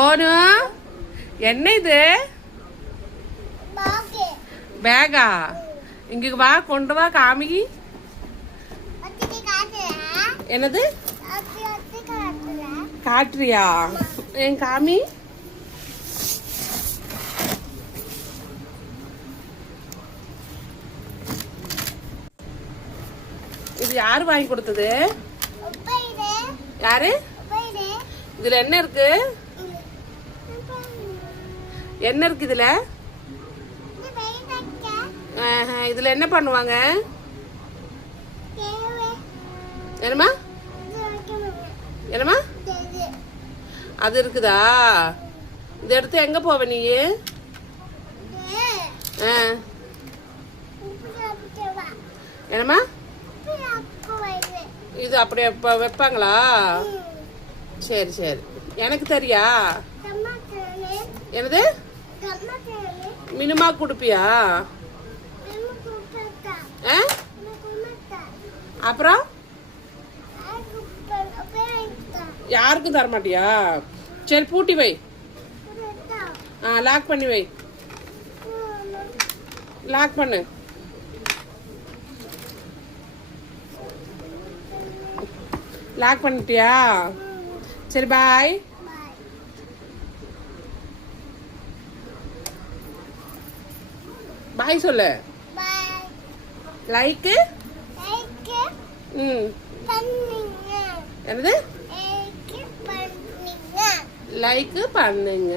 ஓனு என்ன இது பேகா? இங்க வா, கொண்டு வா, காமிக்கி. என்னது காட்டுறியா? என் காமி. இது யாரு வாங்கி கொடுத்தது? யாரு? இதுல என்ன இருக்கு? என்ன இருக்கு இதுல? இதுல என்ன பண்ணுவாங்க? என்னமா என்னமா அது இருக்குதா? இத எடுத்து எங்க போவ நீ? என்னமா இது அப்படியே வைப்பாங்களா? சரி சரி, எனக்கு தெரியா? என்னது மினிமா கொடுப்பியா? அப்புறம் யாருக்கும் தர மாட்டியா? சரி பூட்டி வை. லாக் பண்ணி வை. லாக் பண்ணு. லாக் பண்ணிட்டியா? சரி பாய். பாய் சொல்லு. லைக்கு என்னது? லைக் பண்ணுங்க.